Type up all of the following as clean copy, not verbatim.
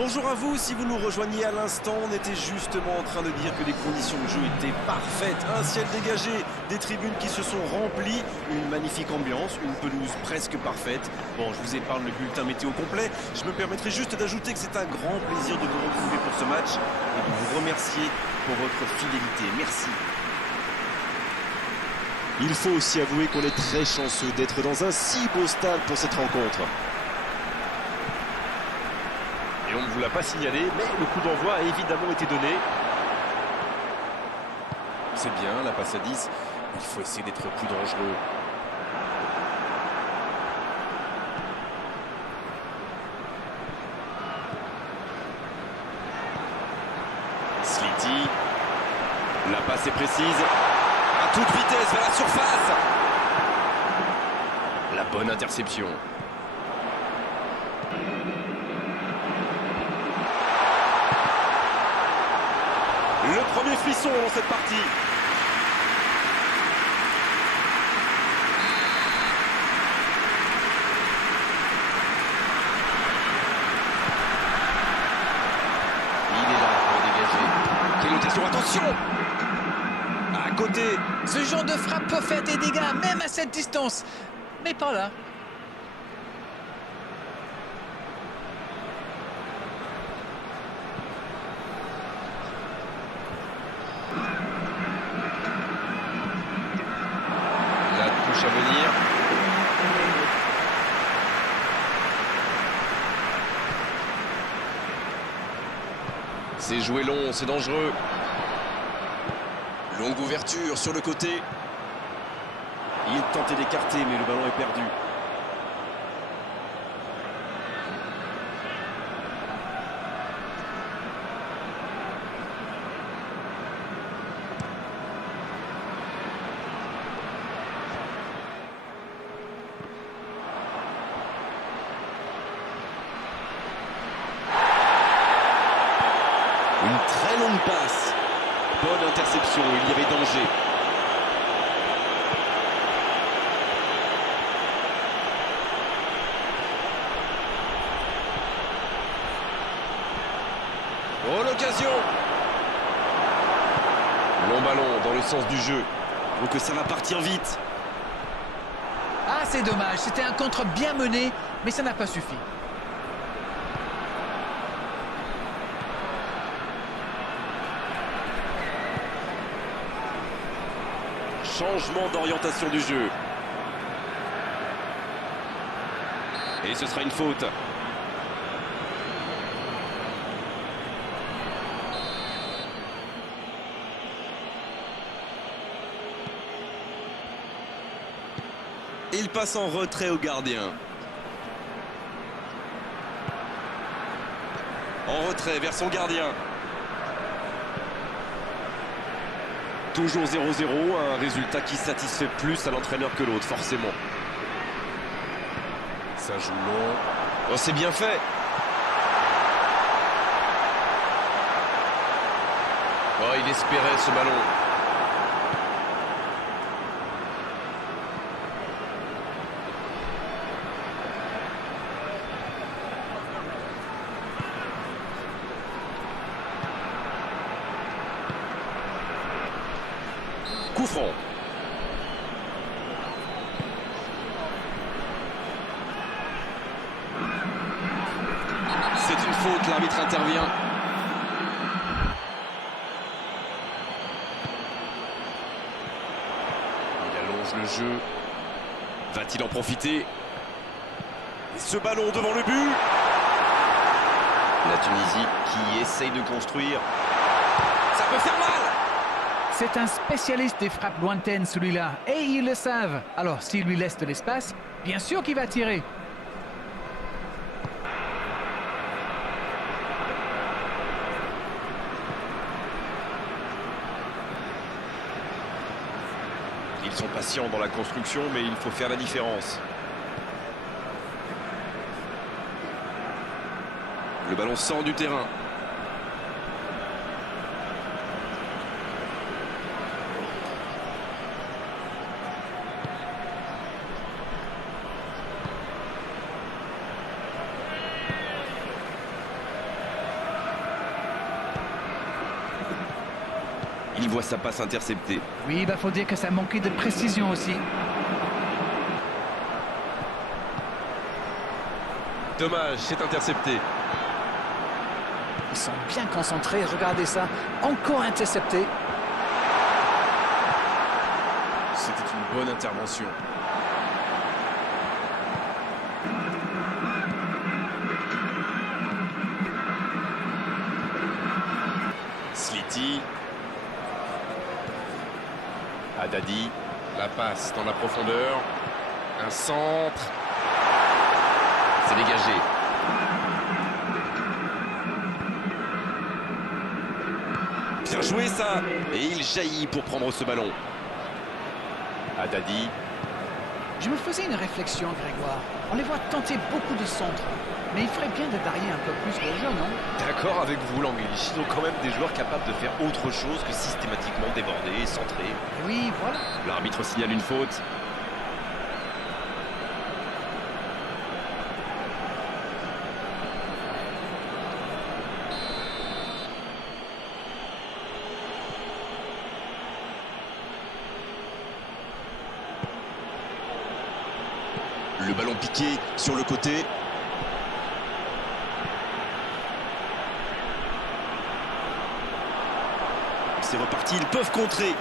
Bonjour à vous, si vous nous rejoignez à l'instant, on était justement en train de dire que les conditions de jeu étaient parfaites. Un ciel dégagé, des tribunes qui se sont remplies, une magnifique ambiance, une pelouse presque parfaite. Bon, je vous épargne le bulletin météo complet, je me permettrai juste d'ajouter que c'est un grand plaisir de vous retrouver pour ce match et de vous remercier pour votre fidélité. Merci. Il faut aussi avouer qu'on est très chanceux d'être dans un si beau stade pour cette rencontre. Et on ne vous l'a pas signalé, mais le coup d'envoi a évidemment été donné. C'est bien, la passe à 10. Il faut essayer d'être plus dangereux. Slity. La passe est précise. À toute vitesse vers la surface. La bonne interception. Le premier frisson dans cette partie. Il est là pour dégager. Quelle occasion, attention! À côté. Ce genre de frappe peut faire des dégâts, même à cette distance. Mais pas là. La touche à venir. C'est joué long, c'est dangereux. Longue ouverture sur le côté. Il tentait d'écarter, mais le ballon est perdu. Une très longue passe. Bonne interception, il y avait danger. Oh, l'occasion! Long ballon dans le sens du jeu. Donc ça va partir vite. Ah, c'est dommage. C'était un contre bien mené, mais ça n'a pas suffi. Changement d'orientation du jeu. Et ce sera une faute. Il passe en retrait au gardien. En retrait vers son gardien. Toujours 0-0, un résultat qui satisfait plus à l'entraîneur que l'autre, forcément. Ça joue long. Oh, c'est bien fait. Oh, il espérait ce ballon. Coup franc. C'est une faute, l'arbitre intervient. Il allonge le jeu. Va-t-il en profiter? Et ce ballon devant le but. La Tunisie qui essaye de construire. Ça peut faire mal. C'est un spécialiste des frappes lointaines, celui-là. Et ils le savent. Alors, s'il lui laisse de l'espace, bien sûr qu'il va tirer. Ils sont patients dans la construction, mais il faut faire la différence. Le ballon sort du terrain. Il voit sa passe interceptée. Oui, il faut dire que ça manquait de précision aussi. Dommage, c'est intercepté. Ils sont bien concentrés, regardez ça. Encore intercepté. C'était une bonne intervention. Sliti. Haddadi. La passe dans la profondeur. Un centre. C'est dégagé. Bien joué ça. Et il jaillit pour prendre ce ballon. Haddadi. Je me faisais une réflexion, Grégoire. On les voit tenter beaucoup de centres. Mais il ferait bien de varier un peu plus le jeu, non? D'accord avec vous, Languilich. Ils ont quand même des joueurs capables de faire autre chose que systématiquement déborder et centrer. Et oui, voilà. L'arbitre signale une faute. Le ballon piqué sur le côté. C'est reparti, ils peuvent contrer.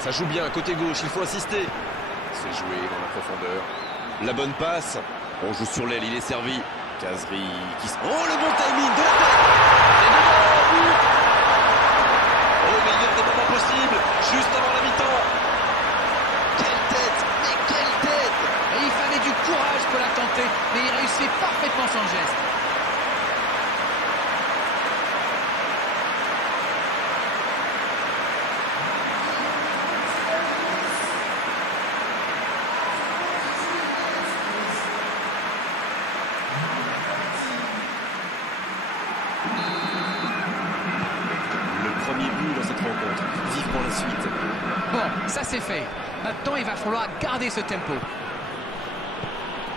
Ça joue bien, côté gauche, il faut insister. C'est joué dans la profondeur. La bonne passe. On joue sur l'aile, il est servi. Kazri qui... Oh, le bon timing de la tête. Et devant, but. Au meilleur des moments possibles, juste avant la mi-temps. Quelle tête, mais quelle tête. Et il fallait du courage pour la tenter, mais il réussit parfaitement son geste. Le premier but dans cette rencontre. Vivement la suite. Bon, ça c'est fait. Maintenant, il va falloir garder ce tempo.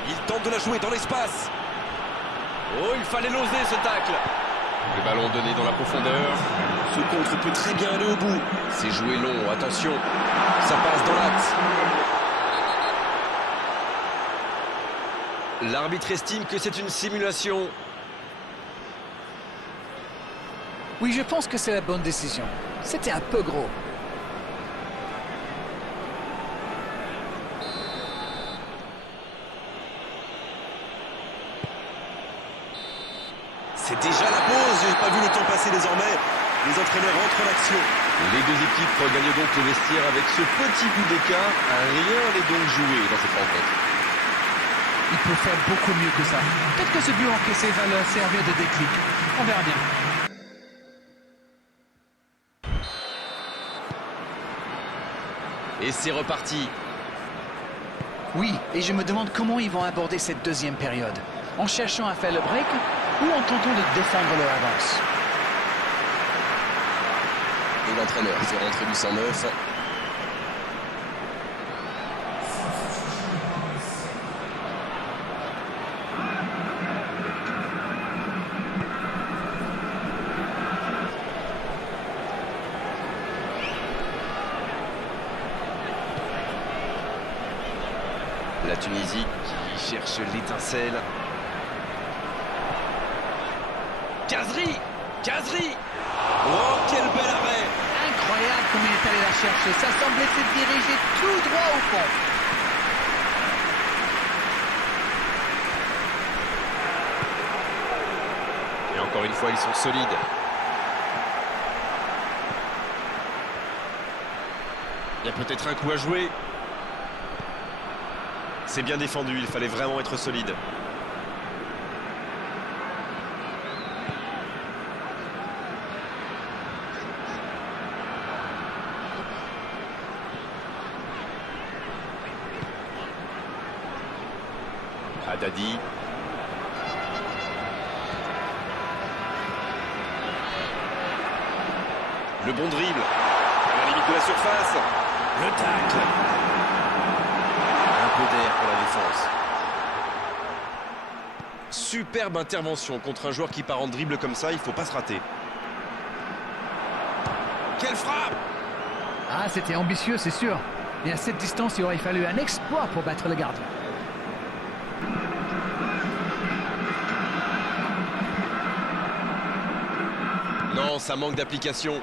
Il tente de la jouer dans l'espace. Oh, il fallait l'oser ce tacle. Le ballon donné dans la profondeur. Ce contre peut très bien aller au bout. C'est joué long, attention. Ça passe dans l'axe. L'arbitre estime que c'est une simulation. Oui, je pense que c'est la bonne décision. C'était un peu gros. C'est déjà la pause. J'ai pas vu le temps passer désormais. Les entraîneurs rentrent en action. Les deux équipes regagnent donc le vestiaire avec ce petit but d'écart. Rien n'est donc joué dans cette rencontre. Il peut faire beaucoup mieux que ça. Peut-être que ce but encaissé va leur servir de déclic. On verra bien. Et c'est reparti. Oui, et je me demande comment ils vont aborder cette deuxième période. En cherchant à faire le break ou en tentant de défendre leur avance. Et l'entraîneur fait rentrer du 109. La Tunisie qui cherche l'étincelle. Kazri. Oh, quel bel arrêt. Incroyable comme il est allé la chercher. Ça semblait se diriger tout droit au fond. Et encore une fois, ils sont solides. Il y a peut-être un coup à jouer. C'est bien défendu, il fallait vraiment être solide. Haddadi. Le bon dribble. À la limite de la surface. Le tacle. Un peu d'air pour la défense. Superbe intervention contre un joueur qui part en dribble comme ça, il ne faut pas se rater. Quelle frappe! Ah, c'était ambitieux, c'est sûr. Mais à cette distance, il aurait fallu un exploit pour battre le gardien. Non, ça manque d'application.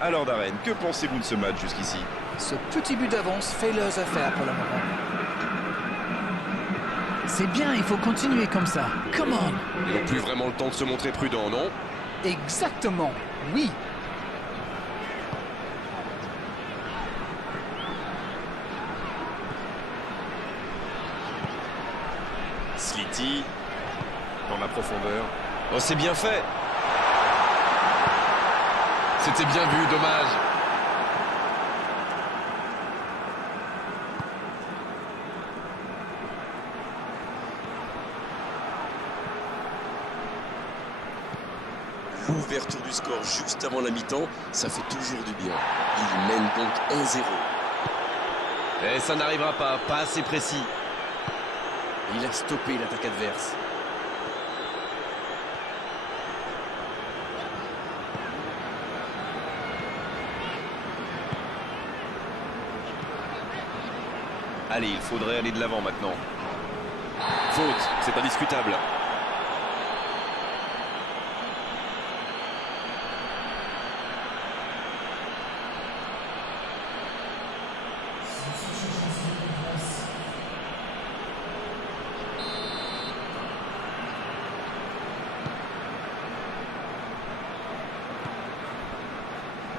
Alors Darren, que pensez-vous de ce match jusqu'ici? Ce petit but d'avance fait leurs affaires pour le moment. C'est bien, il faut continuer comme ça. Come on! Ils n'ont plus vraiment le temps de se montrer prudents, non? Exactement, oui. Slity, dans la profondeur. Oh, c'est bien fait! C'était bien vu, dommage. L'ouverture du score juste avant la mi-temps, ça fait toujours du bien. Il mène donc 1-0. Et ça n'arrivera pas assez précis. Il a stoppé l'attaque adverse. Allez, il faudrait aller de l'avant maintenant. Faute, c'est indiscutable.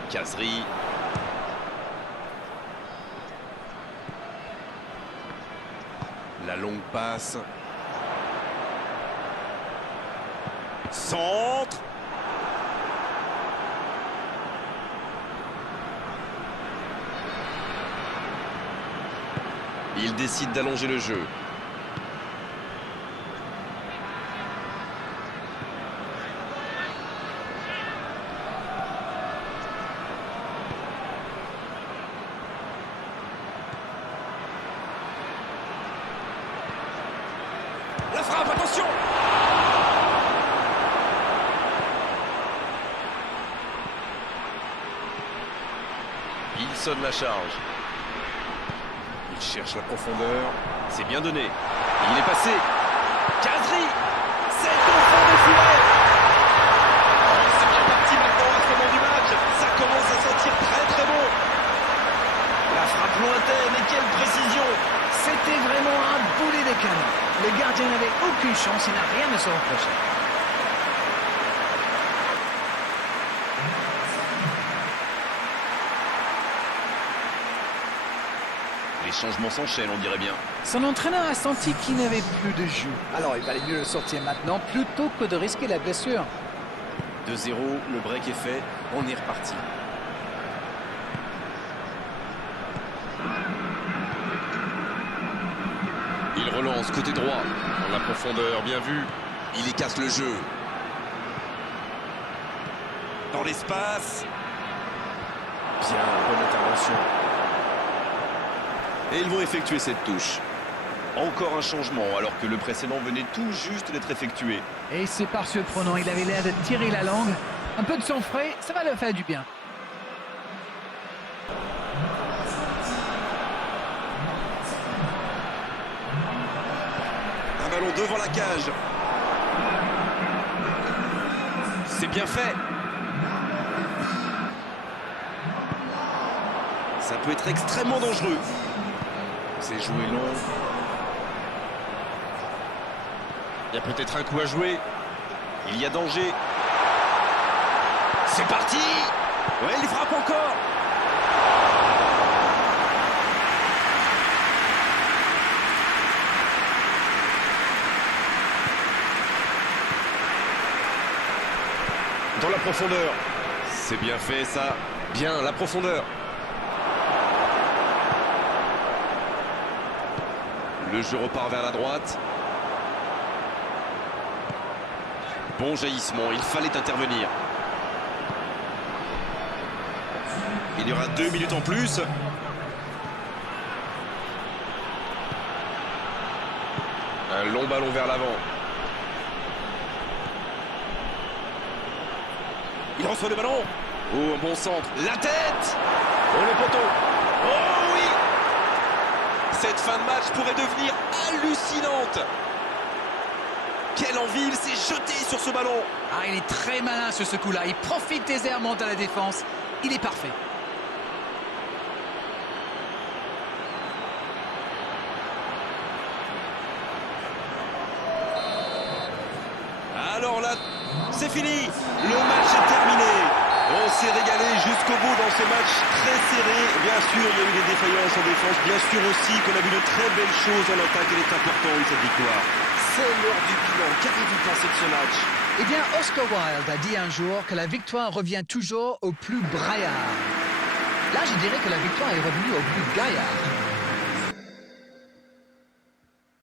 Caserie. La longue passe. Centre. Il décide d'allonger le jeu. La frappe, attention! Il sonne la charge. Il cherche la profondeur. C'est bien donné. Il est passé. Caserie! C'est au fond des filets! Oh, c'est bien parti maintenant à ce moment du match. Ça commence à sentir très très bon. La frappe lointaine et quelle précision! C'était vraiment un boulet de canon. Le gardien n'avait aucune chance, il n'a rien à se reprocher. Les changements s'enchaînent, on dirait bien. Son entraîneur a senti qu'il n'avait plus de jus. Alors il valait mieux le sortir maintenant plutôt que de risquer la blessure. 2-0, le break est fait, on est reparti. Il relance côté droit, dans la profondeur, bien vu. Il y casse le jeu. Dans l'espace. Bien, bonne intervention. Et ils vont effectuer cette touche. Encore un changement, alors que le précédent venait tout juste d'être effectué. Et c'est par surprenant, il avait l'air de tirer la langue. Un peu de sang frais, ça va le faire du bien. Un ballon devant la cage. C'est bien fait. Ça peut être extrêmement dangereux. C'est joué long. Il y a peut-être un coup à jouer. Il y a danger. C'est parti. Ouais, il frappe encore. Dans la profondeur. C'est bien fait ça. Bien, la profondeur. Le jeu repart vers la droite. Bon jaillissement, il fallait intervenir. Il y aura 2 minutes en plus. Un long ballon vers l'avant. Il reçoit le ballon. Oh, un bon centre. La tête. Oh, le poteau. Oh oui. Cette fin de match pourrait devenir hallucinante. Quelle envie, il s'est jeté sur ce ballon. Ah, il est très malin sur ce coup-là. Il profite des airs, monte à la défense. Il est parfait. Alors là, c'est fini. Le match est terminé. On s'est régalé jusqu'au bout dans ce match très serré. Bien sûr, il y a eu des défaillances en défense. Bien sûr aussi qu'on a vu de très belles choses en attaque. Elle est importante, cette victoire. C'est l'heure du bilan. Qu'avez-vous pensé de ce match? Eh bien, Oscar Wilde a dit un jour que la victoire revient toujours au plus braillard. Là, je dirais que la victoire est revenue au plus gaillard.